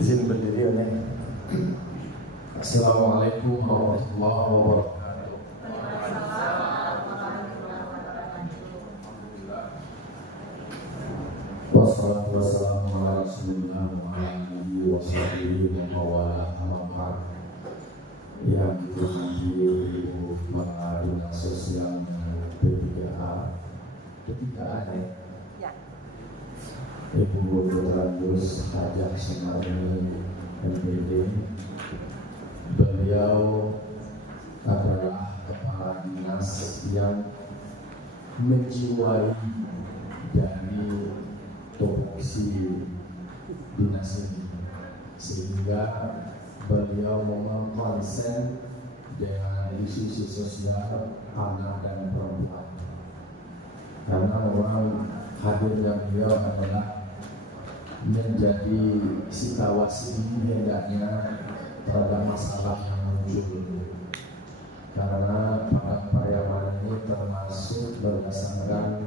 Izin berdiri ya. Assalamualaikum warahmatullahi wabarakatuh. Wassalatu wassalamu ala rasulillah wa ala alihi wa sahbihi wa mawala alamar. Yang ditemani ibu para dinas sosial P3A Ibu Dr. Hajah Sumarni MPD. Beliau adalah kepala dinas yang menjiwai dari tupoksi dinas ini, sehingga beliau memang konsen dengan isu-isu sosial anak dan perempuan. Karena memang hadirnya beliau adalah menjadi situasi ini hendaknya terhadap masalah yang muncul. Karena pada Pariaman ini termasuk berdasarkan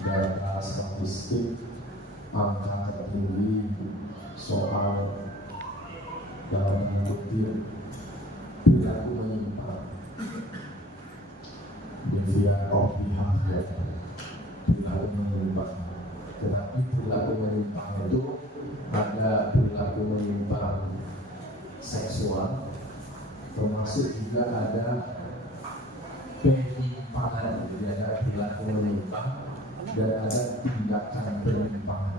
data statistik angka tertinggi soal dalam mengikuti perilaku menyimpang, deviant of behavior, perilaku menyimpang. Tetapi perilaku menyimpang itu ada perilaku menyimpang seksual, termasuk juga ada penyimpangan, jadi ada perilaku menyimpang dan ada tindakan penyimpangan.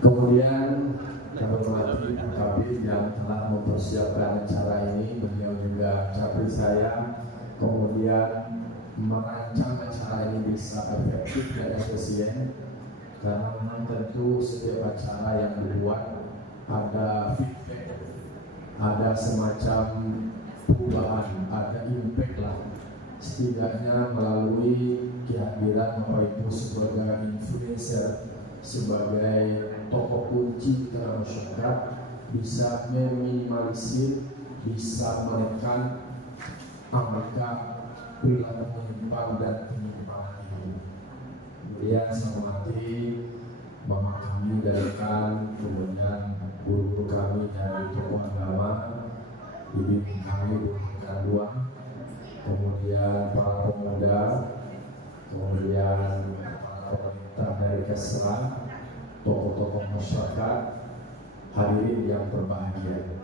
Kemudian kami hormati Pak Kabir yang telah mempersiapkan acara ini, beliau juga capri saya, kemudian merancang acara ini bisa efektif dan efisien, karena memang tentu setiap acara yang dibuat ada feedback, ada semacam perubahan, ada impact lah, setidaknya melalui kehadiran Bapak Ibu sebagai influencer, sebagai tokoh kunci dalam masyarakat, bisa meminimalisir, bisa menekan angka perilaku menyimpang dan penyimpangan ini. Kemudian saya hormati Bapak kami dari KAN, kemudian guru kami dari tokoh agama, ibu kami Kanduan, kemudian para pemuda, kemudian para pemerintah dari Kesra, tokoh-tokoh masyarakat, hadirin yang berbahagia.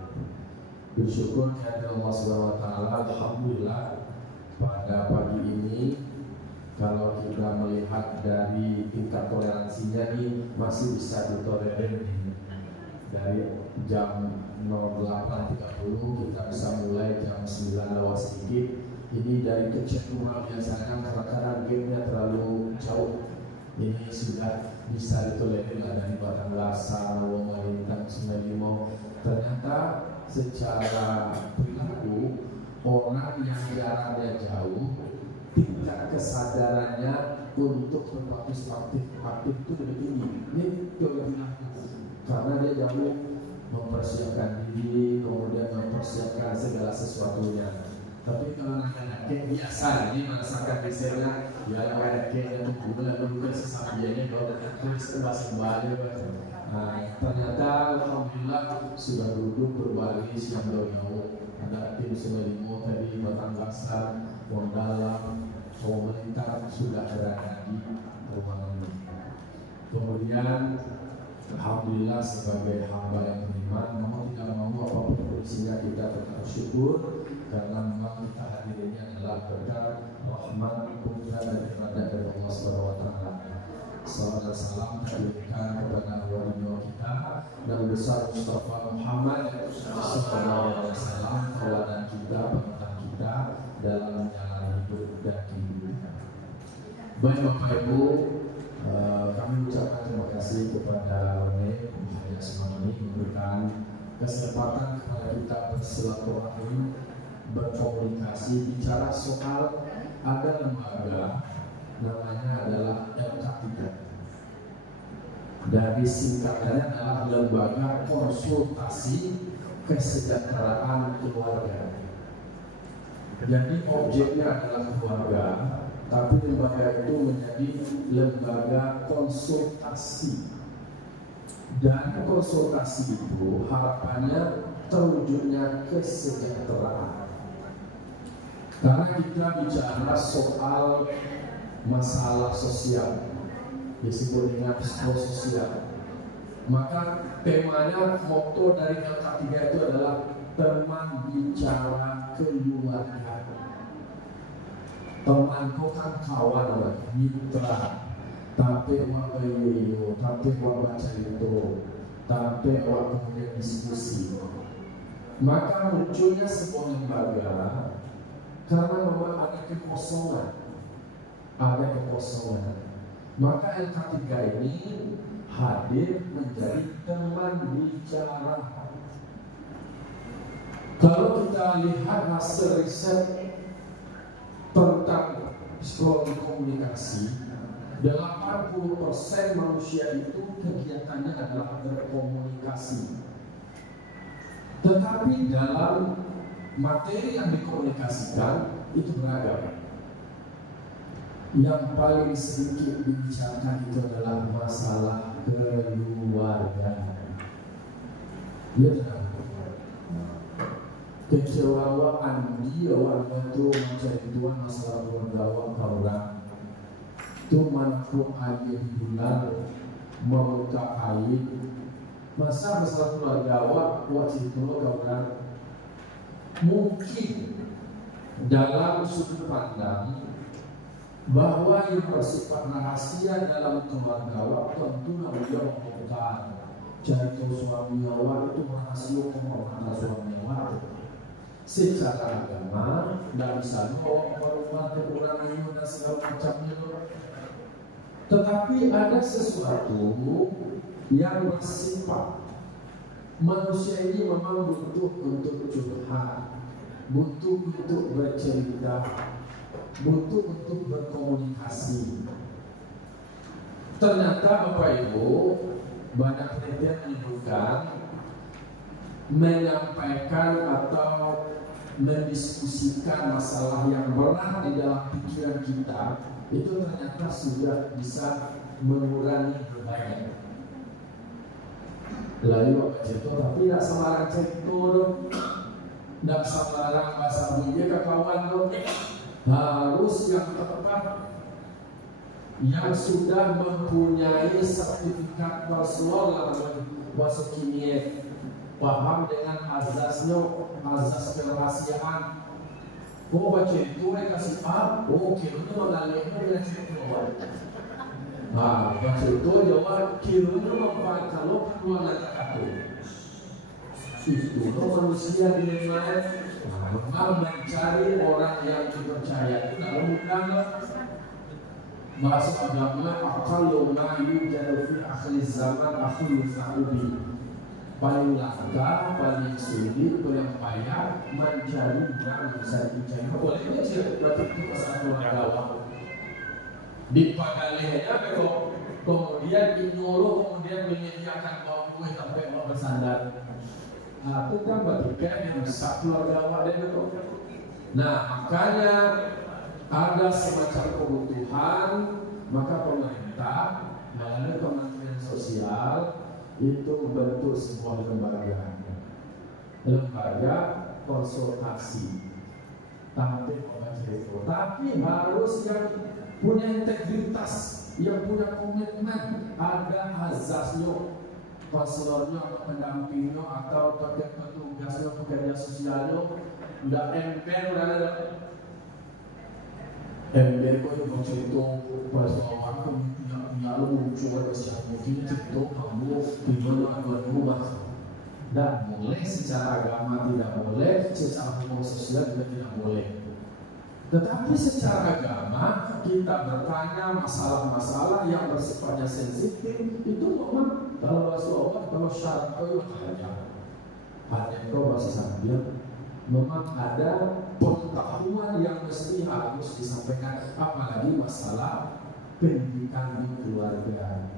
Bersyukur kepada Allah SWT, alhamdulillah pada pagi ini kalau kita melihat dari tingkat toleransinya ini masih bisa ditolerir. Dari jam 08.30 kita bisa mulai jam 9 lewat sedikit. Ini dari kecil rumah biasanya kadang-kadang gamenya terlalu jauh, ini sudah bisa ditolerir dari Batang Lasa, Wongalintang, Sungai Limau. Ternyata secara perilaku orang yang jaraknya jauh, tingkat kesadarannya untuk berpartisipatif aktif itu lebih tinggi. Ini perilaku, karena dia jauh mempersiapkan diri, kemudian mempersiapkan segala sesuatunya. Tapi kalau anak-anak biasa, ini merasakan misalnya, ya ada yang bulan dulu sesabiannya kalau tulis bahasa Bali. Nah, ternyata alhamdulillah sudah duduk berbaris yang jauh. Ada tim Sungai Limau tadi, Batang Lasa, Wondalam, pemerintah sudah berada di ruangan ini. Kemudian alhamdulillah sebagai hamba yang beriman, namun tidak mau apapun sehingga kita tetap bersyukur karena memang kita hadir ini adalah berkat rahmat putra dan ibadah dari Allah SWT. Salam dan salam diberikan kepada wali kita dan besar Mustafa Muhammad SAW, tauladan kita, panutan kita dalam menjalani hidup dan kehidupan. Baik Bapak Ibu, kami ucapkan terima kasih kepada Rene Hajah Sumarni memberikan kesempatan kepada kita bersilaturahim, berkomunikasi, bicara soal ada lembaga namanya adalah LK3. Dari singkatannya adalah Lembaga Konsultasi Kesejahteraan Keluarga. Jadi objeknya adalah keluarga, tapi lembaga itu menjadi lembaga konsultasi Dan konsultasi itu harapannya terwujudnya kesejahteraan. Karena kita bicara soal masalah sosial, disebut dengan psikososial. Maka temanya, moto dari L3 itu adalah teman bicara keluarga. Teman kau kan kawan, mitra. Tapi awak bayu, tapi awak baca itu, tapi awak kemudian diskusi. Maka munculnya sebuah lembaga karena memang ada kekosongan. Maka LK3 ini hadir menjadi teman bicara. Kalau kita lihat hasil riset tentang psikologi komunikasi, 80% manusia itu kegiatannya adalah berkomunikasi. Tetapi dalam materi yang dikomunikasikan itu beragam. Yang paling sedikit dibicarakan itu adalah masalah keluarga. Ya, kecewaan dia orang itu mencari Tuhan masalah keluarga orang. Itu manapun air bulan membuka air, masa masalah keluarga waktu itu orang mungkin dalam sudut pandang bahwa yang bersifat rahasia dalam keluarga tentu dia membongkar cari tahu suami awak itu rahasia kehormatan suami awak. Secara agama tidak bisa orang kekurangan iman dan segala macamnya. Tetapi ada sesuatu yang bersifat manusia ini memang butuh untuk curhat, butuh untuk bercerita, butuh untuk berkomunikasi. Ternyata Bapak Ibu, banyak penelitian menyebutkan menyampaikan atau mendiskusikan masalah yang berat di dalam pikiran kita itu ternyata sudah bisa mengurangi beban. Lalu apa cerita? Tapi tidak sembarang cerita dong, tidak sembarang bahasa bunyi ke kawan dong. Harus yang tepat, yang sudah mempunyai sertifikat personal bahasa kimia, paham dengan azasnya, azas kerahasiaan. Oh baca itu mereka kasih kirunya mengalihnya dengan cerita. Baca itu jawab kirunya membuat kalau keluar kata itu manusia di dunia memang mencari orang yang dipercaya itu dalam mudah. Bahasa agama aqallu ma yujadu fi akhir zaman akhul sa'ubi. Paling langka, paling sulit, paling payah mencari orang yang bisa dipercaya. Boleh aja berarti itu masalah keluarga. Dipagalihnya kalau kemudian dinyuruh, kemudian menyediakan bawang kue sampai mau bersandar. Itu kan berarti yang rusak keluarga awak itu. Nah makanya ada semacam kebutuhan, maka pemerintah melalui Kementerian Sosial itu membentuk sebuah lembaga konsultasi tapi harus yang punya integritas, yang punya komitmen, ada azasnya, konselornya atau pendampingnya atau petugasnya, pekerja sosialnya, udah ember udah ada ember kok yang cerita pas waktu lalu muncul siapa mungkin cerita kamu gimana rumah. Dan boleh secara agama tidak boleh, secara hukum sosial juga tidak boleh. Tetapi secara agama kita bertanya masalah-masalah yang bersifatnya sensitif itu memang kalau bahasa Allah, kalau syarat hanya kau bahasa sambil memang ada pengetahuan yang mesti harus disampaikan, apalagi masalah pendidikan di keluarga.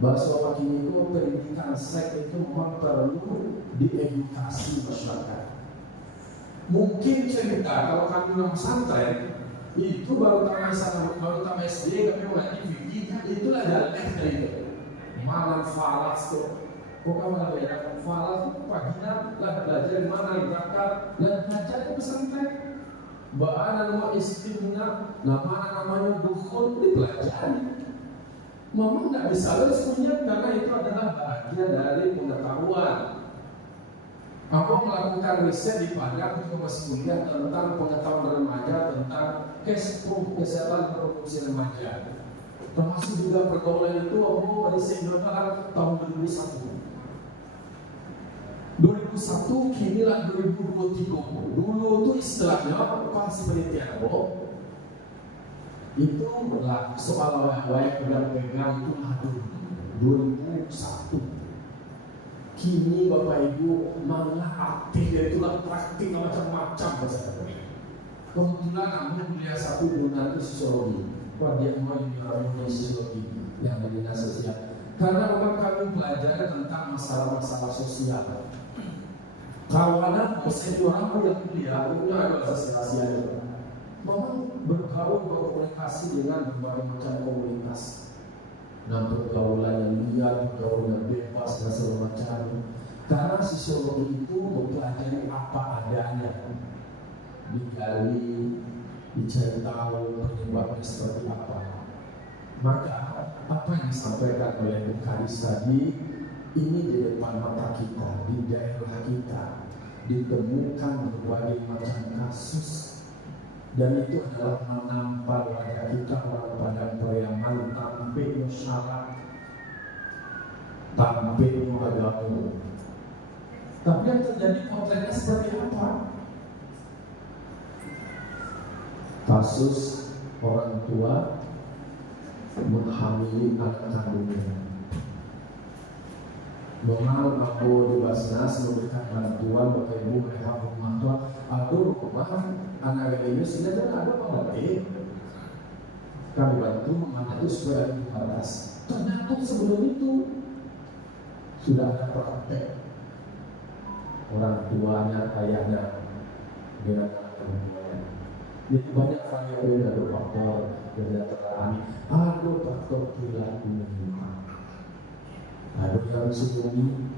Bahasa wakil itu pendidikan seks itu memang perlu diedukasi masyarakat. Mungkin cerita kalau kami orang pesantren itu baru tamat SD kami mengaji fikih, itulah dialek dari itu. makanan falas tuh. Kok kamu nggak bedakan falas itu paginya lah belajar di mana zakat, lah belajar di pesantren. Ba'ana wa istimna, namanya dukhul dipelajari. Memang nggak bisa semuanya karena itu adalah bagian dari pengetahuan. Aku melakukan riset di Padang ketika masih kuliah tentang pengetahuan remaja tentang kesehatan reproduksi remaja. Termasuk juga pergaulan itu aku riset Indonesia tahun 2001. 2001 kinilah 2023. Dulu itu istilahnya pasti penelitian itu berlaku soal wayang pegang-pegang itu aduh 2001. Kini Bapak Ibu malah aktif ya itulah praktik macam-macam bahasa. Kebetulan aku kuliah 1 bulan itu sosiologi. Wah dia mau ini sosiologi yang dari dinas sosial. Karena memang kami belajar tentang masalah-masalah sosial. Kawanan dosen orang yang kuliah punya bahasa rahasia memang bergaul berkomunikasi dengan berbagai macam komunitas. Nah pergaulan yang liar, pergaulan bebas dan segala macam. Karena sosiologi itu mempelajari apa adanya, digali, dicari tahu penyebabnya seperti apa. Maka apa yang disampaikan oleh Bung Kadis tadi ini di depan mata kita, di daerah kita ditemukan berbagai macam kasus, dan itu adalah menampar wajah kita orang Padang Pariaman tanpa syarat, tanpa agama. Tapi yang terjadi potretnya seperti apa? Kasus orang tua menghamili anak kandungnya. Memang aku di Basnas memberikan bantuan Bapak Ibu mereka rumah tua. Aku rumah anak ini sudah ada pengerti. Kami bantu mana itu supaya ada batas. Ternyata sebelum itu sudah ada praktek orang tuanya, ayahnya dengan anak perempuannya. Jadi banyak variabel, ada faktor kesejahteraan, ada faktor perilaku menyimpang. Ada yang sebelumnya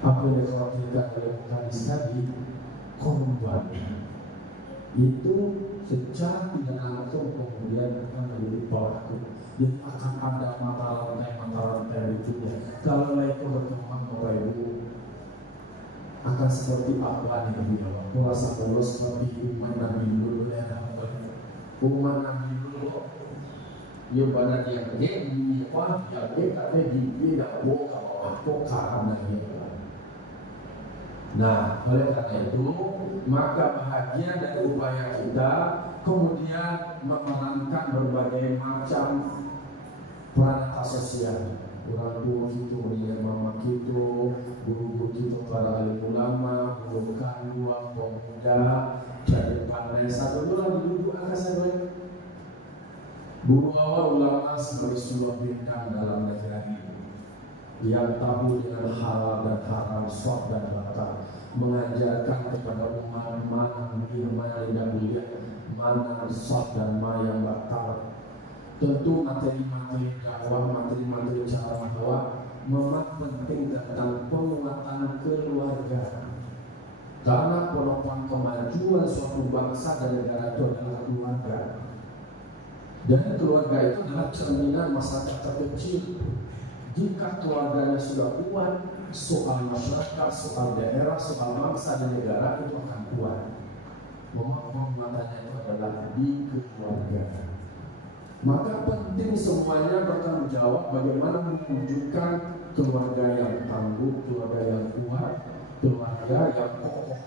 apa yang dikhawatirkan oleh Kadis tadi, korban itu secara tidak langsung kemudian akan menjadi pelaku. Jadi akan ada mata rantai berikutnya. Kalau itu berkembang Bapak Ibu akan seperti apa nih dia? Puasa polos seperti umat Nabi dulu ya. Umat Nabi dulu yang banyak yang ini apa yang kita tidak bohong kok karena dia. Nah, oleh karena itu maka bahagian dari upaya kita kemudian memerankan berbagai macam peran sosial. Orang tua kita, dia mama kita, guru-guru kita, para alim ulama, guru kanua, pemuda, jadi pandai satu bulan duduk atas saya. Guru awal ulama sebagai sebuah bintang dalam negara ini yang tahu dengan halal dan haram, syak dan batal, mengajarkan kepada umat mana yang mulia, mana syak dan mana yang batal. Tentu materi-materi dakwah, materi-materi cara dakwah memang penting tentang penguatan keluarga. Karena penopang kemajuan suatu bangsa dan negara itu adalah keluarga. Dan keluarga itu adalah cerminan masyarakat terkecil. Jika keluarganya sudah kuat, soal masyarakat, soal daerah, soal bangsa dan negara itu akan kuat. Memang penguatannya itu adalah di keluarga. Maka penting semuanya bertanggung jawab bagaimana mewujudkan keluarga yang tangguh, keluarga yang kuat, keluarga yang kokoh.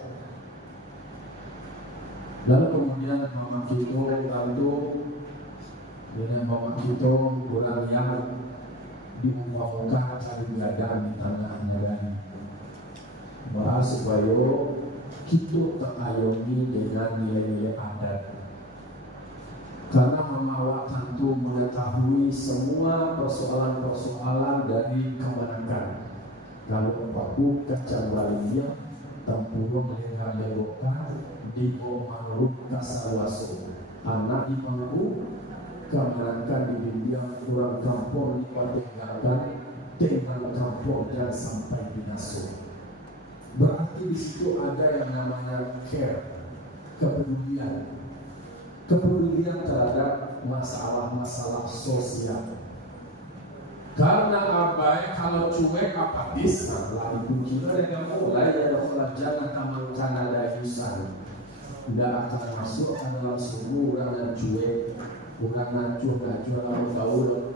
Lalu kemudian Mama Kito tentu dengan Mama Kito kurang yang diumpamakan saling gadang di tanah negara. Bahwa supaya kita terayomi dengan nilai-nilai adat. Karena Mama tentu mengetahui semua persoalan-persoalan dari kemenangan. Kalau Paku kacang balia, tempurung melengah legokan, di Omangruk Kasawaso, anak di Mangku, kemenangan di India kurang kampung di Patenggaka dengan kapok dan sampai binasa. Berarti di situ ada yang namanya care, kepedulian terhadap masalah-masalah sosial. Karena abai kalau cuek apatis, lagi kuncinya yang mulai ada pelajaran taman Kanada Yusan, tidak akan masuk ke dalam sumur orang yang cuek, orang nancur lalu tahu.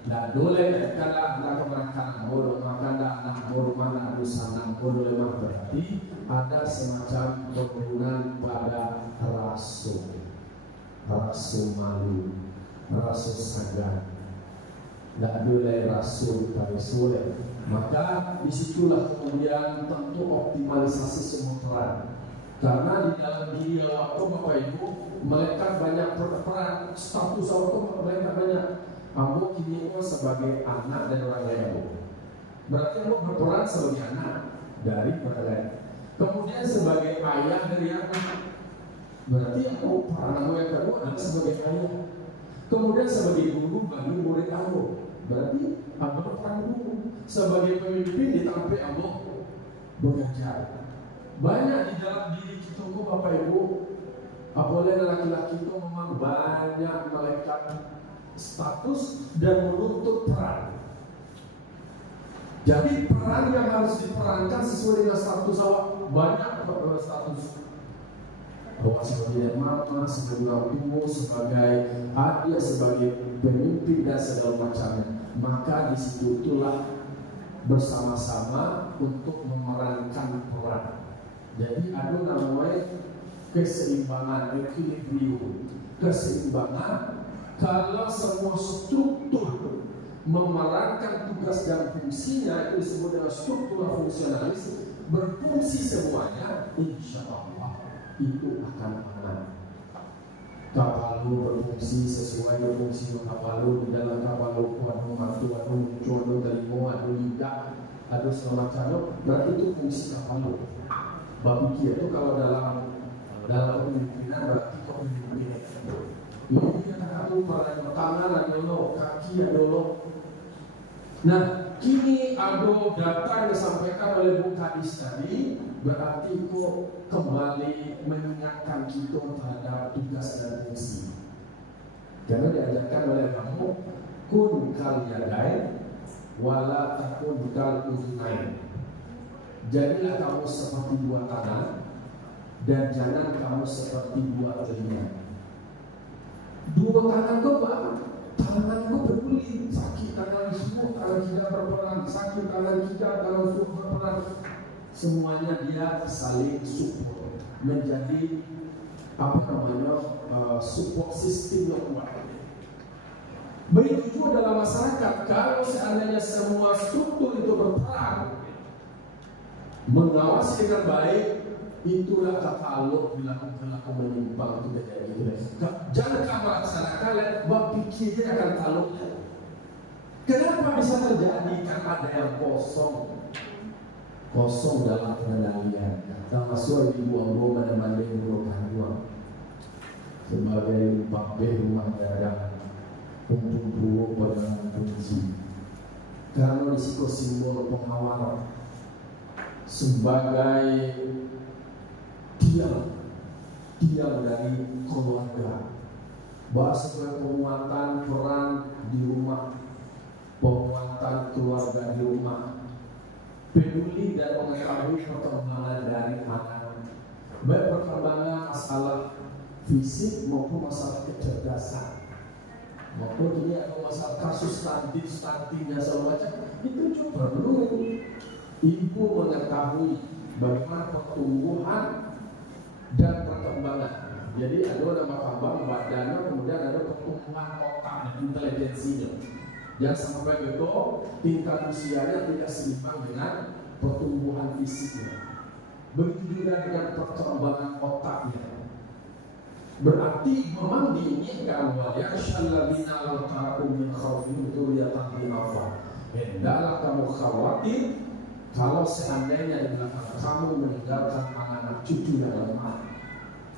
Tidak boleh kalau anak keberangkatan bodoh, maka anak bodoh mana urusan bodoh memang berarti ada semacam penurunan pada rasa malu, rasa segan. Tidak boleh rasul pada soleh. Maka disitulah kemudian tentu optimalisasi semua peran. Karena di dalam diri waktu Bapak Ibu mereka banyak berperan, status waktu mereka banyak. Kamu kini sebagai anak dari orang lain. Berarti kamu berperan sebagai anak dari orang lain. Kemudian sebagai ayah dari anak. Berarti kamu peran yang kedua adalah sebagai ayah. Kemudian sebagai guru bagi murid kamu. Berarti kamu berperan guru. Sebagai pemimpin ditampil kamu bekerja. Banyak di dalam diri kita Bapak Ibu. Apalagi laki-laki itu memang banyak melekat status dan menuntut peran. Jadi peran yang harus diperankan sesuai dengan status awak. Banyak status bahwa sebagai mama, sebagai orang tua, sebagai adik, sebagai pemimpin dan segala macamnya. Maka di situ itulah bersama-sama untuk memerankan peran. Jadi ada namanya keseimbangan, equilibrium, keseimbangan. Kalau semua struktur memerankan tugas dan fungsinya, itu disebut dengan struktur fungsionalis, berfungsi semuanya, insya Allah itu akan aman. Kapalu berfungsi sesuai berfungsi kapalu. Di dalam kapalu ada matu, ada muncul, ada telimo, ada lidah, ada segala macam. Berarti itu fungsi kapalu. Babiki itu kalau dalam kepemimpinan berarti kepemimpinan. Ini kata pada tangan ada lo, kaki ada lo. Nah, kini ada data yang disampaikan oleh Bung Kadis tadi, berarti kok kembali mengingatkan kita terhadap tugas dan fungsi. Karena diajarkan oleh kamu, kun kal yadain, wala takun kal udunain. Jadilah kamu seperti dua tangan, dan jangan kamu seperti dua telinga. Dua tangan kau tangan kau peduli, sakit tangan semua, tangan kita berperan, sakit tangan kita, tangan semua berperan. Semuanya dia saling support, menjadi support system yang kuat. Begitu juga dalam masyarakat, kalau seandainya semua struktur itu berperan, mengawasi dengan baik, itulah kalau dilakukan menyimpang itu jadi gitu. Jangan melaksanakan, berpikirnya akan taluk. Kenapa bisa terjadi? Karena ada yang kosong dalam pengendalian. Termasuk ibu ambo mana-mana yang sebagai babeh rumah daerah untuk buah pada fungsi. Karena risiko simbol pengawal sebagai diam dari keluarga, bahasa penguatan peran di rumah, penguatan keluarga di rumah, peduli dan mengetahui perkembangan dari anak, baik perkembangan masalah fisik maupun masalah kecerdasan, maupun ini ada masalah kasus stunting dan segala macam. Itu juga perlu ibu mengetahui bagaimana pertumbuhan dan perkembangan. Jadi ada nama kambang badannya, kemudian ada pertumbuhan otak dan intelijensinya. Jangan sampai itu tingkat usianya tidak seimbang dengan pertumbuhan fisiknya. Begitu juga dengan perkembangan otaknya. Berarti memang diinginkan bahwa yasyalladzina law taraku min khawfihim dzurriyyatan dha'afa. Hendaklah kamu khawatir kalau seandainya di belakang kamu meninggalkan anak-anak cucu yang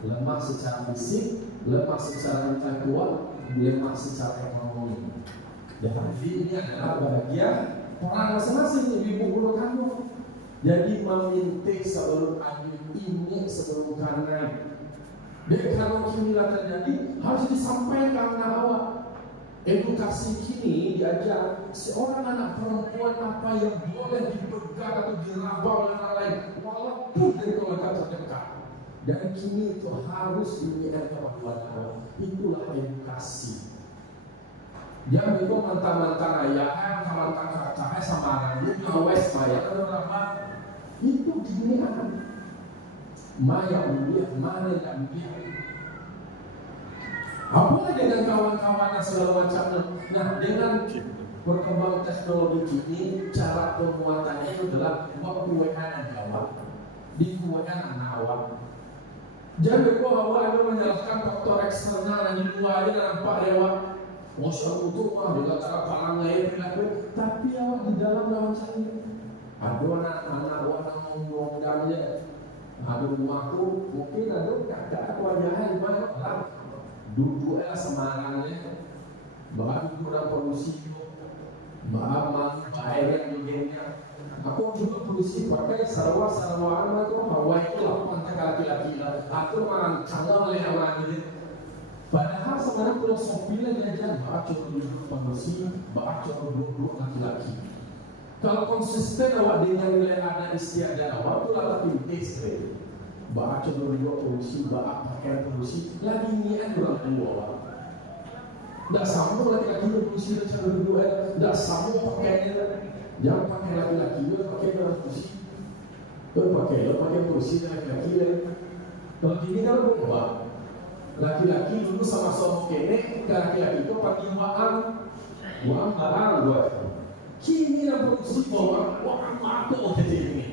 lemah secara fisik, lemah secara intelektual, lemah secara ekonomi. Dan ini adalah bagian peran masing-masing ibu bulu kandung. Jadi meminta sebelum ini sebelum karena. Dan kalau kinilah terjadi harus disampaikan ke awak. Edukasi kini diajar seorang anak perempuan apa yang boleh dipegang atau diraba oleh orang lain walaupun dari keluarga terdekat. Dan kini itu harus diniatkan kepada awak. Itulah edukasi. Jangan itu mentang-mentang ayah, mentang-mentang kakak sama anak ngawes bayar berapa? Itu diniatkan. Maya uliah, mana yang uliah. Apalagi dengan kawan-kawan segala macamnya. Nah, dengan perkembangan teknologi ini, cara pemuatannya itu adalah membuatkan anak awak, dibuatkan anak awak. Jangan kau awak itu menyalahkan faktor eksternal yang di luar aja nampak lewat. Masa itu mah bila cara palang lain perilaku, tapi awak di dalam lawan saya. Ada anak-anak orang ngomong damnya. Ada rumahku, mungkin ada kakak wajahnya di mana lah. Duduknya semangatnya, bahkan kurang polusi, bahkan air yang begini. Aku juga polusi pakai sarwa itu Hawaii itu lah pantai laki-laki lah. Aku makan canggah oleh orang ini. Padahal sebenarnya filosofinya diajar bahkan duduk polusi, bahkan duduk laki-laki. Kalau konsisten awak dengan nilai ada istiadat awak itu lah tapi ekstrim. Baca dua polusi, baca pakaian polusi, lagi niat orang tua. Tidak sama laki-laki polusi dan cara dua, tidak sama pakaiannya. Jangan pakai laki-laki juga pakai orang polusi. Pakai polusi laki-laki. Kalau gini kan berubah. Laki-laki dulu sama suami kene, laki-laki itu pakai uang barang buat. Kini yang polusi bawa uang apa jadi ini?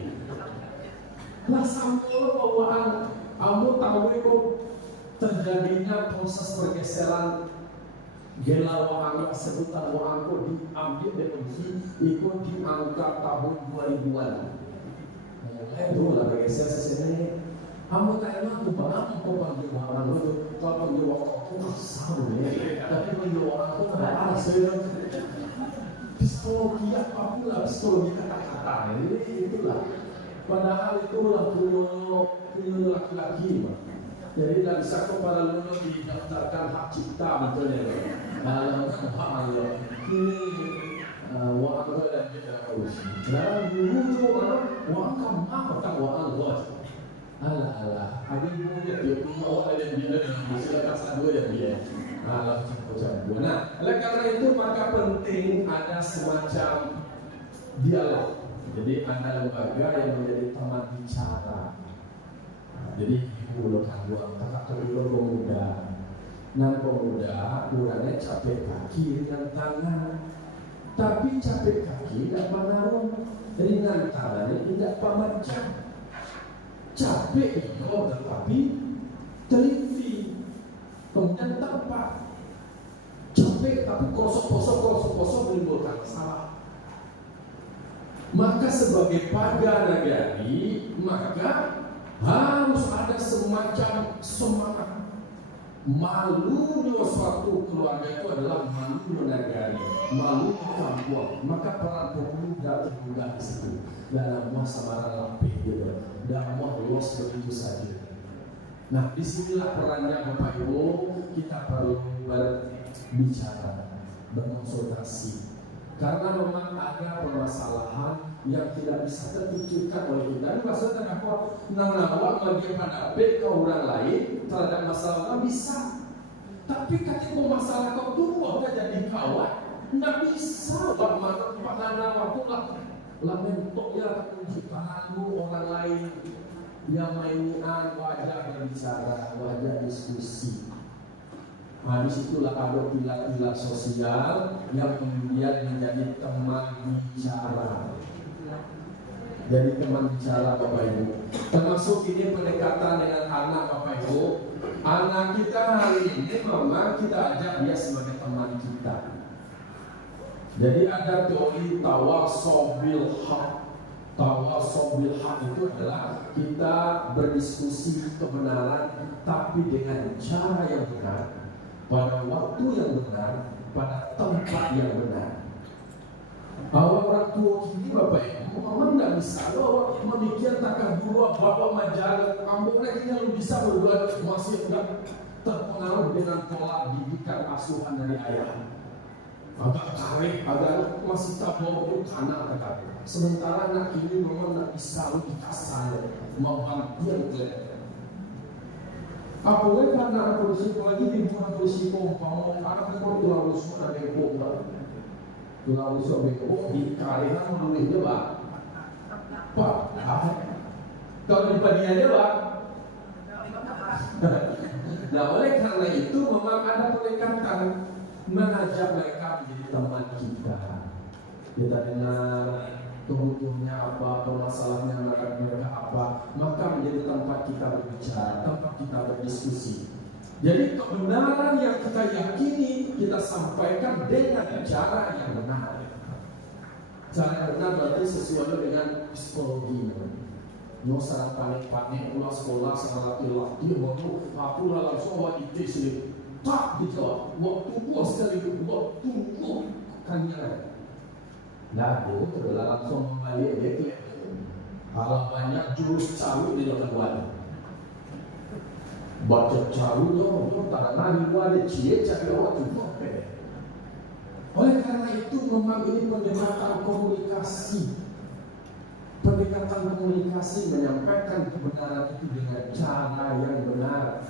Lah sampai bawaan, kamu tahu itu terjadinya proses pergeseran gela wahang sebutan wahangku diambil dari itu di angka tahun 2000-an. Mulai dulu lah bergeser sini. Kamu tanya aku bang, aku panggil wahang itu. Kalau panggil wahang aku sama ya, tapi panggil wahang aku nggak ada saya. Psikologi apapun lah, psikologi kata-kata ini itulah. Padahal itulah punya laki-laki, jadi tidak bisa kepada lulu didaftarkan hak cipta betulnya. Kalau ini waktu dan kita harus. Dalam dulu tu orang kamu apa orang luas. Alah, ada ibu dia punya orang yang dia silakan satu yang dia. Alah macam. Nah, oleh karena itu maka penting ada semacam dialog. Jadi ada lembaga yang menjadi teman bicara. Jadi ibu lokan buang kakak kedua pemuda. Nan pemuda kurangnya capek kaki dengan tangan. Tapi capek kaki tidak menaruh ringan tangannya tidak pemecah. Capek itu tetapi teliti. Kemudian tampak capek tapi kosong menimbulkan masalah. Maka sebagai pada nagari, maka harus ada semacam semangat. Malunya suatu keluarga itu adalah malu nagari, malu kampung. Maka peran pemuda terbuka di situ dalam masa marah lapih gitu, dalam los begitu saja. Nah, disinilah perannya Bapak Ibu, kita perlu berbicara, berkonsultasi. Karena memang ada permasalahan yang tidak bisa terpikirkan oleh kita. Ini maksudnya apa? Nawak bagaimana ke orang lain terhadap masalah bisa. Tapi ketika masalah kau tuh jadi kawan, nggak bisa. Bagaimana pandangan waktu lah mentoknya lalu orang lain yang mainian wajah berbicara, wajah diskusi. Nah, disitulah ada pilar-pilar sosial yang kemudian menjadi teman bicara. Jadi teman bicara Bapak Ibu. Termasuk ini pendekatan dengan anak Bapak Ibu. Anak kita hari ini memang kita ajak dia sebagai teman kita. Jadi ada teori tawassul bil haq. Tawassul bil haq itu adalah kita berdiskusi kebenaran tapi dengan cara yang benar. Pada waktu yang benar, pada tempat yang benar. Bahwa orang tua kampung ini Bapak Ibu, memang tidak bisa loh memikir takkan dua bapak majalah kampung ini yang bisa berbuat masih tidak terpengaruh dengan pola didikan asuhan dari ayah. Agak tarik, agak masih tak mau itu kanak kakak. Sementara anak ini memang tidak bisa lebih kasar, membantir ke. Apalagi karena polisi lagi di bukan polisi kompang, karena kan tulang rusuk ada yang kompang, tulang rusuk bengkok di kalian mulainya pak, kalau di padiannya pak. Nah oleh karena itu memang ada pendekatan mengajak mereka menjadi teman kita. Kita dengar kebutuhannya apa, permasalahannya mereka apa, maka menjadi tempat kita berbicara, tempat kita berdiskusi. Jadi kebenaran yang kita yakini kita sampaikan dengan cara yang benar. Cara yang benar berarti sesuai dengan psikologi. No sarang panik-panik pulang sekolah sama laki-laki waktu aku langsung wanita sendiri. Tak dijawab, waktu puas sekali, waktu kannya. Nah, itu adalah langsung membalik dia. Kalau banyak jurus calu di dalam wadi. Baca calu dong, tak ada wadi cie cari waktu apa? Oleh karena itu memang ini pendekatan komunikasi. Pendekatan komunikasi menyampaikan kebenaran itu dengan cara yang benar.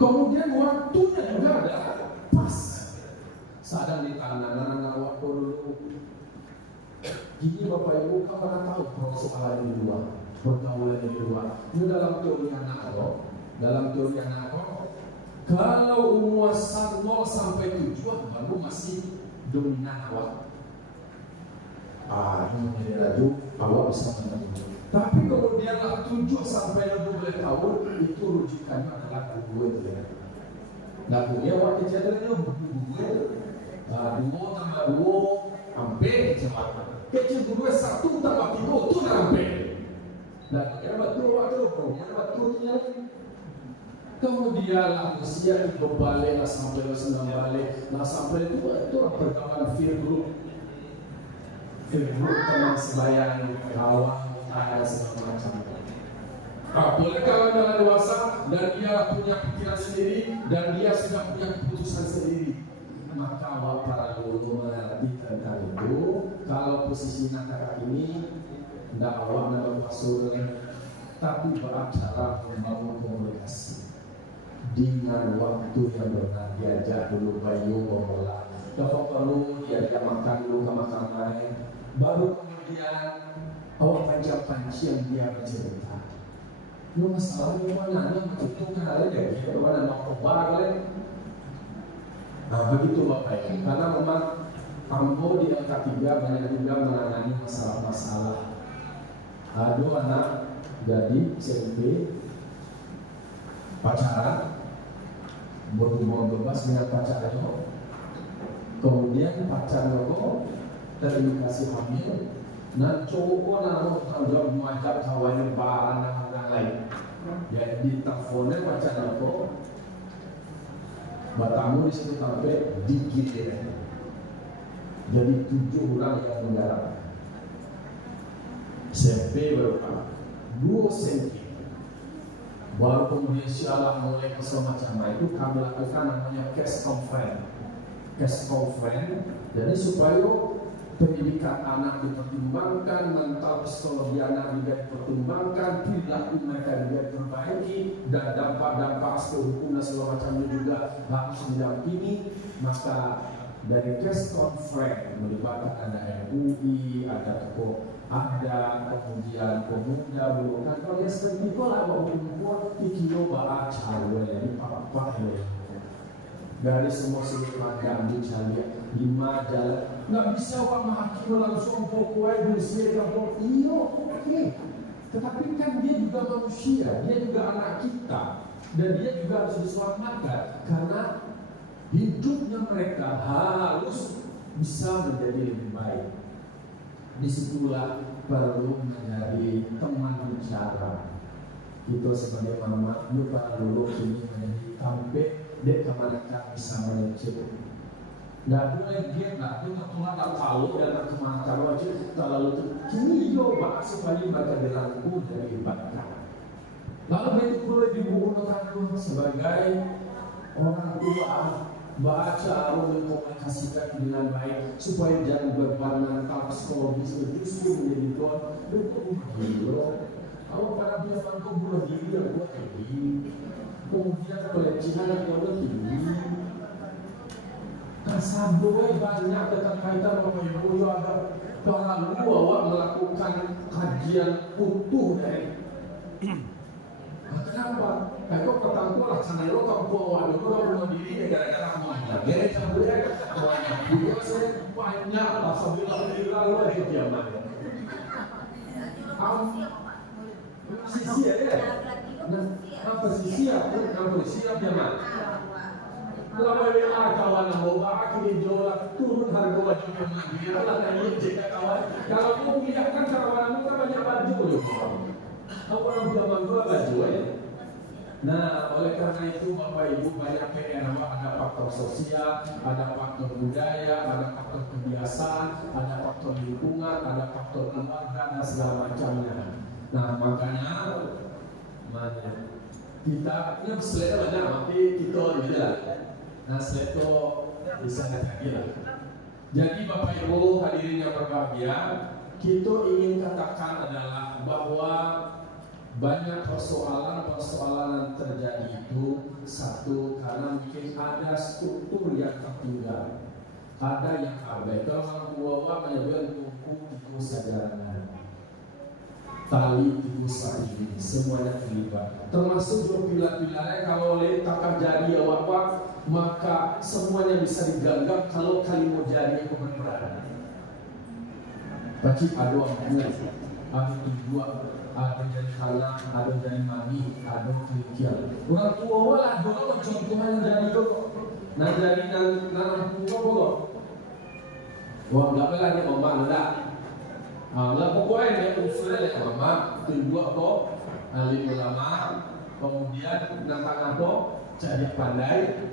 Kemudian waktunya juga ada pas. Sadar di tangan anak-anak waktu dulu. Jadi Bapak Ibu kan pernah tahu persoalan di luar, pergaulan di luar. Ini dalam teori anak lo, kalau umur 0 sampai 7 baru masih dominan awak. Ini menjadi laju awak bisa menemukan. Tapi kemudian 7 sampai 12 tahun itu rujukannya adalah guru itu ya. Nah guru awak kejadiannya guru 2 tambah 2 hampir kecamatan. Kecil guru 1 tambah 3 itu hampir. Nah kira betul waktu waktunya. Kemudian usia itu balik sampai 9 balik. Nah sampai itu perkembangan field group teman sebayang kawan ada segala macam. Apabila kawan dalam dewasa dan dia punya pikiran sendiri dan dia sudah punya keputusan sendiri, maka awak para guru mengerti tentang itu. Kalau posisi nakak ini tidak awak nak masuk, tapi beracara membangun komunikasi dengan waktu yang benar. Diajak dulu bayu bola, dapat perlu diajak makan dulu ke makan lain. Baru kemudian awak panjang-panjang yang dia bercerita. Lu masalahnya mana? Lu itu kan ada dia mana nak kobar lagi. Nah begitu Bapak Ibu. Karena memang Ambo di angka 3 banyak juga menangani masalah-masalah. Ada anak jadi SMP pacaran, berhubungan bebas dengan pacarnya. Kemudian pacarnya terindikasi hamil, dan cowok nak tanggung jawab kawan barang dan lain. Jadi teleponnya pacar aku, batamu di situ sampai digilir. Jadi 7 orang yang mendarat. SMP berapa? 2 SMP. Baru kemudian sialah mulai ke semacam itu kami lakukan namanya case conference. Jadi supaya pendidikan anak dipertimbangkan, mental psikologi anak juga dipertimbangkan, perilaku mereka juga diperbaiki, dan dampak-dampak aspek hukum dan segala macamnya juga harus didampingi. Maka dari case conference melibatkan ada MUI, ada tokoh ada, kemudian pemuda bukan kalau yang seperti itu lah bahwa umur ikilo acara ini apa dari semua sudut pandang dicari 5 jalan. Nggak bisa orang menghakimi langsung pokoknya bersih kampung iyo oke. Tetapi kan dia juga manusia, dia juga anak kita, dan dia juga harus diselamatkan karena hidupnya mereka harus bisa menjadi lebih baik. Disitulah perlu menjadi teman bicara. Itu sebagai mama, lu para lulu ini menjadi sampai dia kemana bisa menuju. Nggak boleh dia nggak Tuhan tak tahu dan kemana wajib terlalu itu kini coba supaya mereka dirangkul dan dilibatkan. Lalu itu boleh digunakan sebagai orang tua baca mengkomunikasikan dengan baik supaya jangan beban mental psikologis itu justru menjadi Tuhan begitu. Kalau pada zaman kau bunuh diri yang buat ini, kemudian pelecehan yang buat tinggi. Kasaboy banyak tentang kaitan sama ibu ada perlu awak melakukan kajian utuh dari. Kenapa? Kalau ketangguh lah sana lo kamu awak dulu lo bunuh diri gara-gara kamu. Gara campurnya banyak. Saya banyak lah sambil bilang lo di diaman. Sisi ya. Apa sisi ya? Kamu siap diaman. Lama WA kawan bawa akhirnya jual turun harga baju yang mandiri lah nanya jika kawan kalau mau pindahkan kawanmu kan banyak baju loh kawan zaman dua baju ya. Nah oleh karena itu Bapak Ibu banyak PR ada faktor sosial, ada faktor budaya, ada faktor kebiasaan, ada faktor lingkungan, ada faktor keluarga dan segala macamnya. Nah makanya kita ini selera banyak tapi kita ini lah. Nah, itu bisa dikira. Jadi Bapak Ibu hadirin yang berbahagia, kita ingin katakan adalah bahwa banyak persoalan yang terjadi itu satu karena mungkin ada struktur yang tertinggal, ada yang abai. Kalau orang menyebut hukum sajaran, tali itu satu semuanya terlibat. Termasuk juga pilar-pilarnya kalau oleh takkan jadi awak maka semuanya bisa diganggap kalau kali mau jadi itu berperan. Tapi ada orangnya, ada tujuan, ada jadi kalah, ada jadi mami, ada kirikian. Orang tua lah, orang contohnya jadi itu. Nah jadi nanam tua boleh. Wah nggak boleh ni mama ndak. Nggak pokoknya dia usulnya dia mama tujuan kok, alim ulama, kemudian tentang apa, jadi pandai.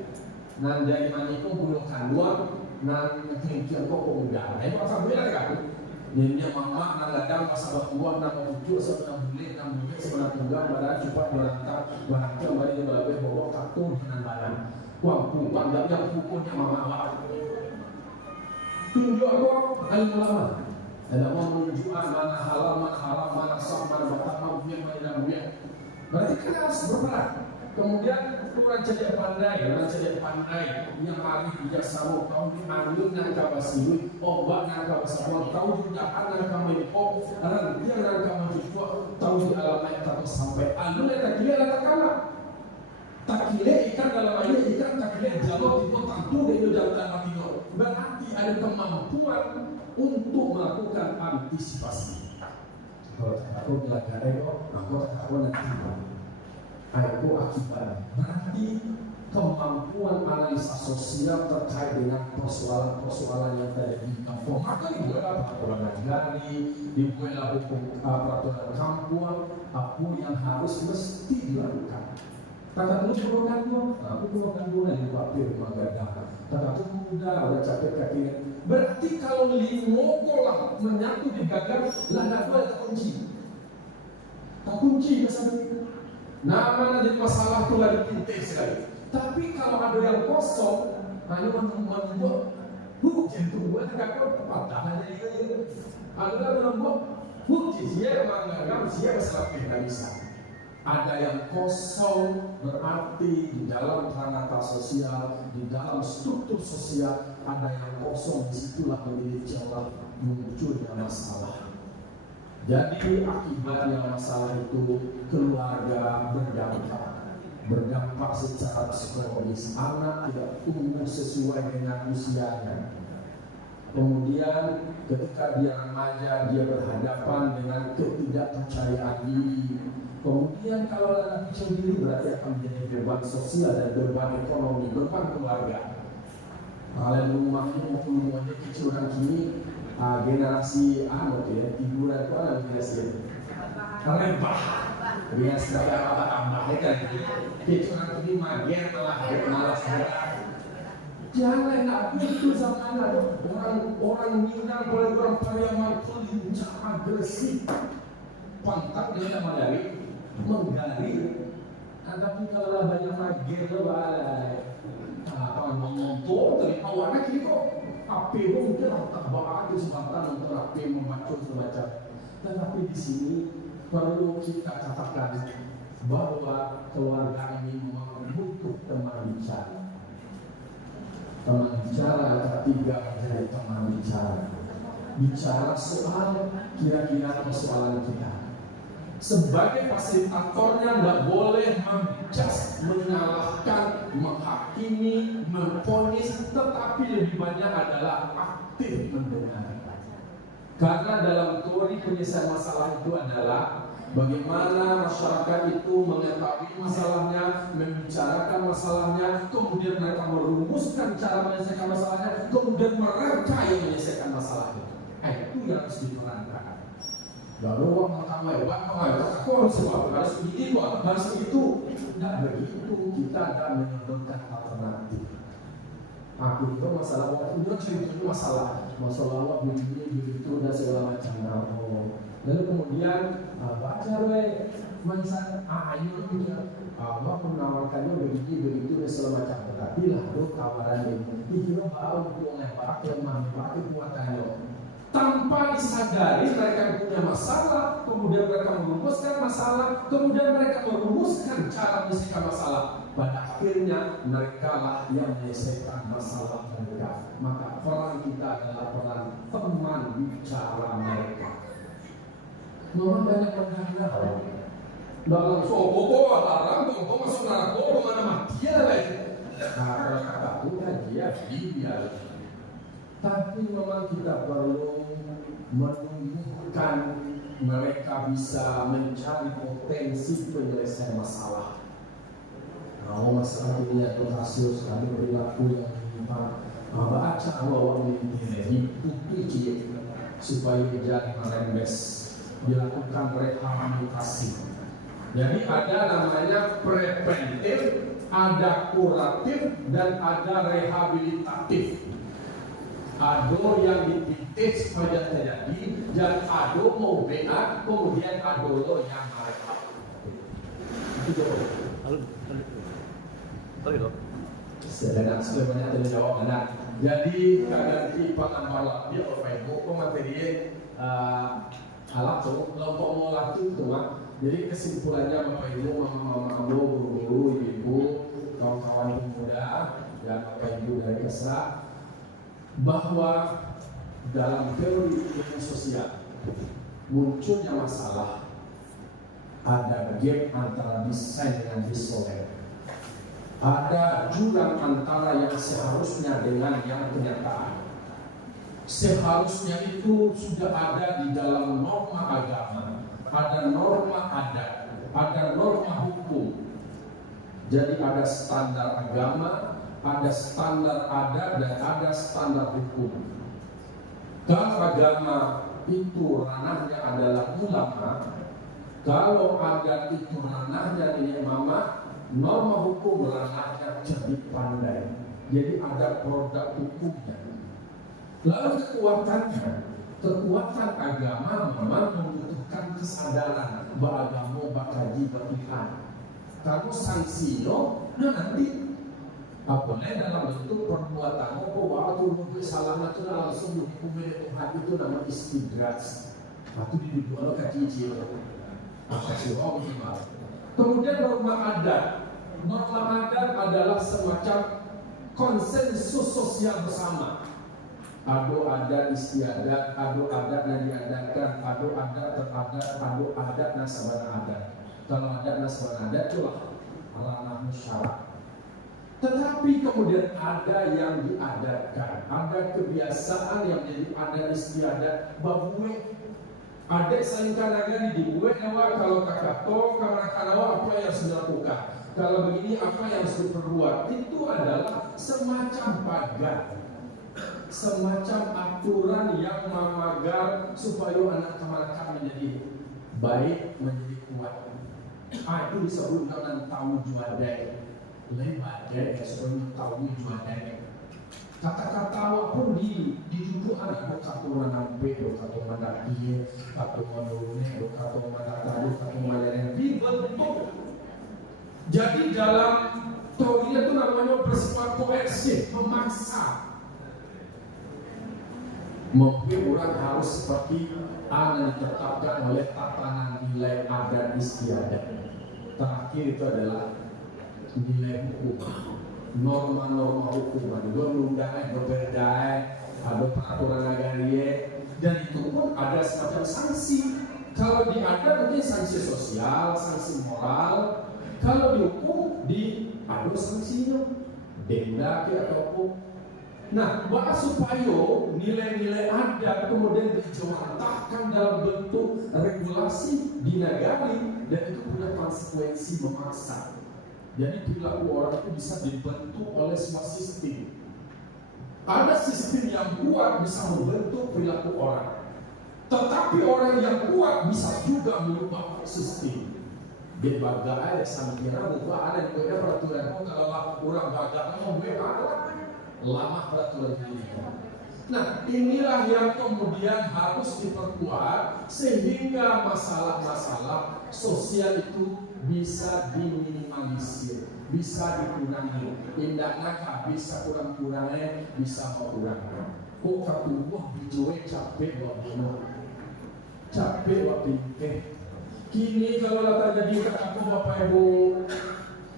Nan dari maniku bulu kandua nan kengkian kok enggak. Nah itu asal bilang kan. Dia mama nan ladang pasal buah nan muncul sebenarnya bulik nan bulik sebenarnya tunggang badan cepat berangkat barangkali balik balik bawa kartu dengan badan. Wah puang enggak yang pukulnya mama awak. Tunjuk kok alim ulama. Ada mau menunjukkan mana halal, mana haram, mana sah, mana batal, mana biar, mana biar. Berarti kita harus berperan. Kemudian orang cerdik pandai yang ahli bijaksana tahu di angin nangka basiwi obat nangka basawal tahu di jahat nangka menpo dan dia nangka menjua tahu di alam yang tak sampai anu tak kira tak kalah tak kira ikan dalam air ikan tak kira jalur itu tentu dia dalam matino berarti ada kemampuan untuk melakukan antisipasi. Kalau aku bilang ada kok aku tak nanti itu akibatnya. Berarti kemampuan analisa sosial terkait dengan persoalan-persoalan yang terjadi di kampung. Maka dibuatlah peraturan negara, dibuatlah hukum peraturan kampung, apa yang harus mesti dilakukan. Kata terus perlu aku perlu yang dipakai rumah gadah. Kata tu muda udah capek kakinya. Berarti kalau limokolah menyatu di gagal, lah nak ada kunci. Tak kunci kesan. Nama jadi masalah itu lagi penting sekali. Tapi kalau ada yang kosong, hanya membuat jantung buat agak patah aja itu. Ada yang membuat dia menganggap dia masalah tidak bisa. Ada yang kosong berarti di dalam ranah sosial, di dalam struktur sosial ada yang kosong. Disitulah menjadi celah munculnya masalah. Jadi akibatnya masalah itu keluarga berdampak secara psikologis. Anak tidak tumbuh sesuai dengan usianya. Kemudian ketika dia remaja dia berhadapan dengan ketidakpercayaan diri. Kemudian kalau anak kecil diri berarti akan menjadi beban sosial dan beban ekonomi, beban keluarga. Kalian rumahnya maupun rumahnya kecil dan kini generasi ya tiduran itu ada generasi rempah dia sebagai apa-apa kan itu nanti magen malah malas Jangan itu zaman orang Minang boleh orang Pariaman lincah agresif, kontak dengan Madari, menggali. Tapi kalau banyak mager balai, apa ngomong dari awalnya kini kok api mungkin tak bawa kesempatan untuk api memacul semacam. Tetapi di sini perlu kita katakan bahwa keluarga ini memang butuh teman bicara. Teman bicara ketiga menjadi teman bicara. Bicara soal kira-kira persoalan kita. Sebagai fasilitatornya tidak boleh menjudge, menyalahkan, menghakimi, memvonis, tetapi lebih banyak adalah aktif mendengar. Karena dalam teori penyelesaian masalah itu adalah bagaimana masyarakat itu mengetahui masalahnya, membicarakan masalahnya, kemudian mereka merumuskan cara menyelesaikan masalahnya, kemudian mereka yang menyelesaikan masalah itu. Itu yang harus diperankan. Lalu orang mengatakan, aku harus sebab, harus begini, harus begitu. Tidak begitu, kita tidak menyodorkan alternatif. Aku itu masalah, waktu itu cerita masalah begini, begitu, dan segala macam. Lalu kemudian baca manisan, ayo pikir, Allah menawarkannya begitu dan segala macam. Tetapi lalu tawaran ini, dia bau untuk pakai kuatannya. Tanpa disadari mereka punya masalah, kemudian mereka merumuskan masalah, kemudian mereka merumuskan cara menyelesaikan masalah. Pada akhirnya mereka lah yang menyelesaikan masalah mereka. Maka peran kita adalah peran teman bicara mereka. Memang banyak pendengar dalam soal larang, masuk neraka, mana mati lagi. Kalau kata Tuhan dia biar. Tapi memang kita perlu menumbuhkan mereka bisa mencari potensi penyelesaian masalah. Kalau masalah ini atau hasil sekali perilaku yang menyimpang, baca bahwa ini diputih supaya menjadi merembes, dilakukan rehabilitasi. Jadi ada namanya preventif, ada kuratif, dan ada rehabilitatif. Ado yang dipitih supaya terjadi, dan ado mau benar, kemudian ado lo yang mereka. Itu loh. Sedang sebenarnya tidak jawab benar. Jadi kadang di penambah dia Facebook materi alat tuh kelompok mola itu mah. Jadi kesimpulannya Bapak Ibu, Mama guru-guru, ibu, kawan-kawan pemuda, dan Bapak Ibu dari KESA, bahwa dalam teori ilmu sosial munculnya masalah ada gap antara desain dengan disoler, ada jurang antara yang seharusnya dengan yang kenyataan. Seharusnya itu sudah ada di dalam norma agama, ada norma adat, ada norma hukum. Jadi ada standar agama, ada standar adat, dan ada standar hukum. Kalau agama itu ranahnya adalah ulama, kalau adat itu ranahnya imamah, norma hukum ranahnya cerdik pandai. Jadi ada produk hukumnya. Lalu kekuatan agama memang membutuhkan kesadaran bahwa agama bakaji beriman. Kalau sanksinya, nanti boleh dalam bentuk perbuatan bahwa waktu salah itu langsung dihukumi Tuhan, itu nama istidraj. Itu diduga kaji cil. Apa sih gimana? Kemudian norma adat. Norma adat adalah semacam konsensus sosial bersama. Ado adat istiadat, ado adat yang diadakan, ado adat teradat, ado adat nasabana adat. Kalau adat nasabana adat itulah ranah musyawarah. Tetapi kemudian ada yang diadatkan, ada kebiasaan yang menjadi adat istiadat, bahwa ada saling kadang dibuat bahwa kalau kakato, kamar-kanawa apa yang harus dilakukan, kalau begini apa yang harus diperbuat. Itu adalah semacam pagar, semacam aturan yang memagar supaya anak kamar-kanawa menjadi baik, menjadi kuat. Itu disebut dengan tahu juadai. Lebat ya, sebelum tahu juadai. Kata-kata walaupun diduduk ada kata mana be, kata mana dia, kata mana lune, kata mana tadu, kata mana yang dibentuk. Jadi dalam teori itu namanya bersifat koersif, memaksa. Mungkin orang harus seperti yang ditetapkan oleh tatanan nilai adat istiadat. Terakhir itu adalah nilai hukum, norma-norma hukum, ada undang-undang, berbeda, ada peraturan agraria, dan itu pun ada semacam sanksi. Kalau di adat mungkin sanksi sosial, sanksi moral. Kalau di hukum ada sanksinya, denda ataupun. Nah, bahas supaya nilai-nilai adat kemudian dijemantahkan dalam bentuk regulasi di negara dan itu punya konsekuensi memaksa. Jadi perilaku orang itu bisa dibentuk oleh sebuah sistem. Ada sistem yang kuat bisa membentuk perilaku orang, tetapi orang yang kuat bisa juga merubah sistem. Dia bagai samkira buka ada yang peraturan kalau orang bagai mau lama peraturan ini. Nah, inilah yang kemudian harus diperkuat sehingga masalah-masalah sosial itu bisa diminimalisir, bisa dikurangi. Tindak nakal bisa kurang-kurangnya, bisa kurang. Kok katubuh bijoe capek waktu capek waktu kini kalau terjadi kataku Bapak Ibu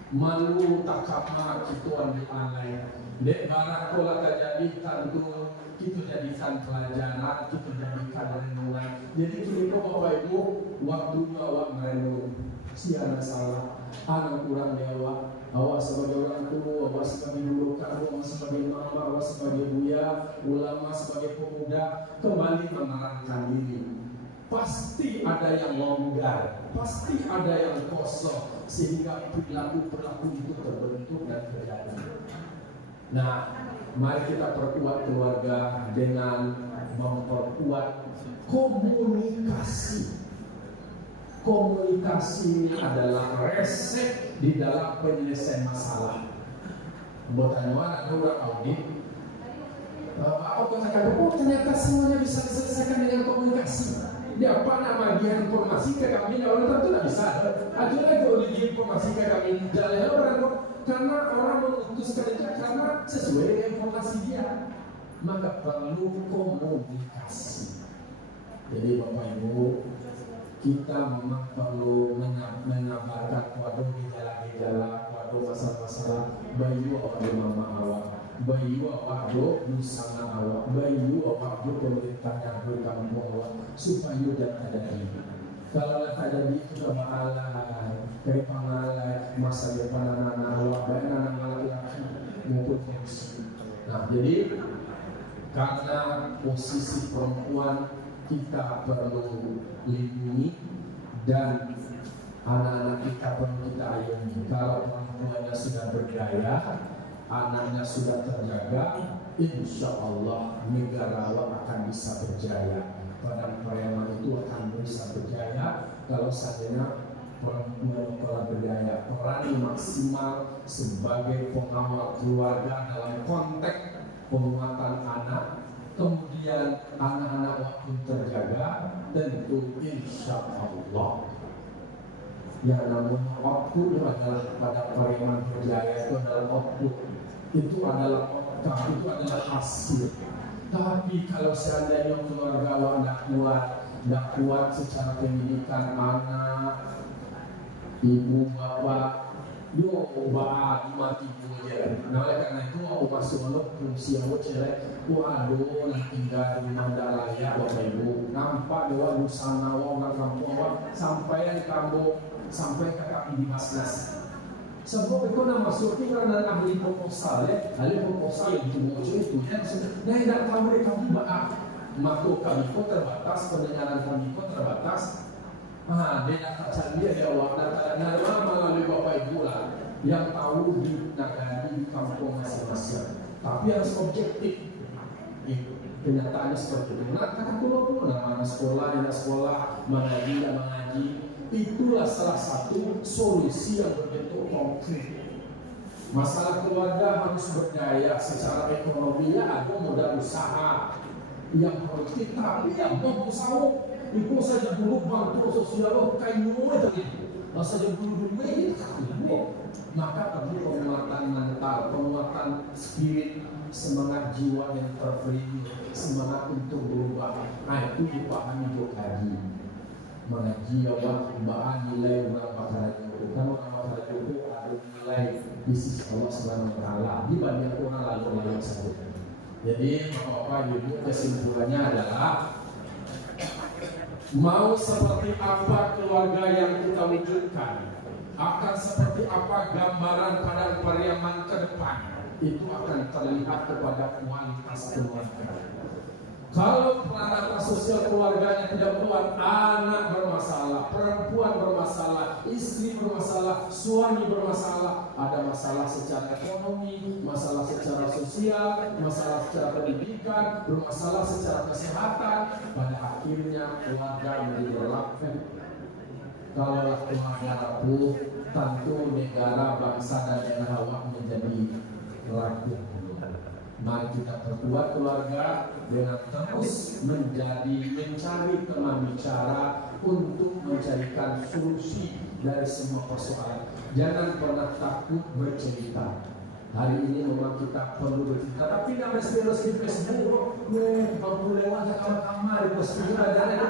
malu takapma kituan di alai. Dek barak pola terjadi tentu kita jadikan pelajaran, kita jadikan renungan. Jadi kita Bapak Ibu waktunya awak merenung. Si anak salah, anak kurang dewa. Awak sebagai orang tua, awak sebagai guru kamu, awak sebagai mama, awak sebagai buya, ulama sebagai pemuda kembali menerangkan diri. Pasti ada yang longgar, pasti ada yang kosong sehingga perilaku itu terbentuk dan terjadi. Nah, mari kita perkuat keluarga dengan memperkuat komunikasi. Komunikasi ini adalah resep di dalam penyelesaian masalah. Buatan ada orang audit, ternyata semuanya bisa diselesaikan dengan komunikasi. Dia apa nama dia informasi ke kami, orang tentu tidak bisa. Ada lagi kalau dia informasi ke kami, jalan orang karena orang memutuskan itu karena sesuai dengan informasi dia, maka perlu komunikasi. Jadi Bapak Ibu, kita memang perlu mengabarkan waduh gejala-gejala, waduh masalah-masalah bayu awak mama awak, bayu awak do nusana awak, bayu awak do pemerintah yang berkampung awak supaya tidak terjadi. Kalau terjadi itu masalah dari pengalai masa depan anak-anak awak, baik anak-anak laki-laki maupun fungsi. Nah, jadi karena posisi perempuan kita perlu lindungi dan anak-anak kita perlu kita ayomi. Kalau perempuannya sudah berdaya, anaknya sudah terjaga, insya Allah negara akan bisa berjaya. Perempuan itu akan bisa berjaya kalau saatnya perempuan telah berdaya, peran maksimal sebagai pengawal keluarga dalam konteks penguatan anak, kemudian anak-anak waktu terjaga, tentu insya Allah. Yang namanya waktu itu adalah pada peran berjaya itu adalah waktu, itu adalah okta, itu adalah hasil. Tapi kalau seandainya keluarga awak tidak kuat secara pendidikan anak, ibu bapak, mati aja. Nah oleh karena itu aku masuk fungsi aku celek, waduh nak tinggal di Mandalaya Bapak Ibu, nampak doa busana orang kampung awak sampai kampung sampai ke kami di Basnas. Sebab itu nama masuk karena ahli proposal ahli proposal itu ya. Nah tidak tahu mereka bahas makhluk kami pun terbatas, pendengaran kami pun terbatas. Dia tak canggih dia awak datang melalui Bapak Ibu lah yang tahu di negara di kampung masing-masing. Tapi harus objektif. Kenyataannya seperti itu. Nah kata pulau mana sekolah, tidak sekolah, mengaji, tidak mengaji. Itulah salah satu solusi yang berbentuk konkret. Masalah keluarga harus berdaya secara ekonomi, ya ada modal usaha yang produktif, tapi yang berusaha itu saja dulu bantu sosial kayu itu, saja dulu itu, maka perlu penguatan mental, penguatan spirit, semangat jiwa yang terfree, semangat untuk berubah. Nah itu dipahami Jokaji. Mengaji Allah bahan nilai orang bakal itu, kan orang bakal itu ada nilai di sisi Allah Subhanahu Wa Taala dibanding orang lalu saja. Jadi Bapak Ibu kesimpulannya adalah mau seperti apa keluarga yang kita wujudkan, akan seperti apa gambaran pada Pariaman ke depan, itu akan terlihat kepada kualitas keluarga. Kalau peranatan sosial keluarganya tidak kuat, anak bermasalah, perempuan bermasalah, istri bermasalah, suami bermasalah, ada masalah secara ekonomi, masalah secara sosial, masalah secara pendidikan, bermasalah secara kesehatan, pada akhirnya keluarga menjadi berlaku. Kalau keluarga rapuh, tentu negara, bangsa dan daerah awak menjadi rapuh. Mari kita perkuat keluarga dengan terus mencari teman bicara untuk mencarikan solusi dari semua persoalan. Jangan pernah takut bercerita. Hari ini memang kita perlu bercerita, tapi nggak mesti harus di Facebook. Kalau lewat kamar di postingan ada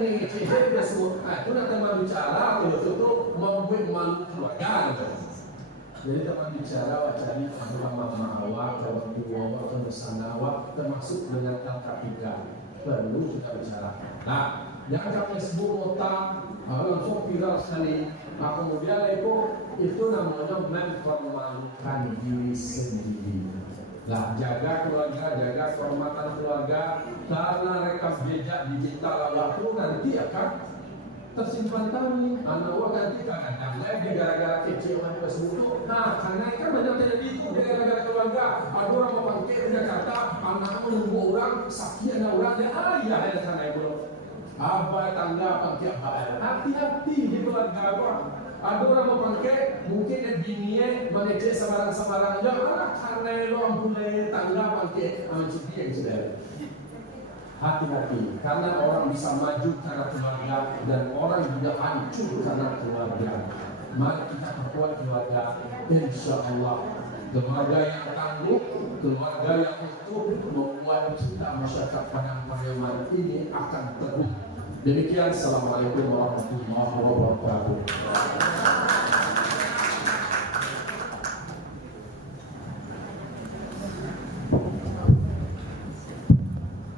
nih Facebook. Itu teman bicara, kalau itu membuat malu keluarga. Jadi teman bicara wacana adalah mama awak, orang tua awak, teman awak, termasuk dengan kakak tiga perlu kita bicara. Nah, jangan Facebook otak langsung viral sekali. Nah, kemudian itu namanya mempermalukan diri sendiri. Nah, jaga keluarga, jaga kehormatan keluarga, karena rekam jejak digital waktu nanti akan tersimpan kami, anak awak ganti kadang lagi gara-gara kecil orang Facebook. Nah, karena kan banyak terjadi itu gara-gara keluarga. Ada orang mau pakai dia kata anak menunggu orang, sakit anak orang dia ayah ada sana itu. Abah tangga pakai apa? Hati-hati di keluarga apa? Ada orang mau pakai mungkin yang bininya mengecek sabaran-sabaran dia karena lo mulai tangga pakai cuti yang sudah. Hati-hati, karena orang bisa maju karena keluarga dan orang juga hancur karena keluarga. Mari kita perkuat keluarga, insya Allah. Keluarga yang tangguh, keluarga yang utuh membuat kita masyarakat Padang Pariaman ini akan teguh. Demikian, assalamualaikum warahmatullahi wabarakatuh.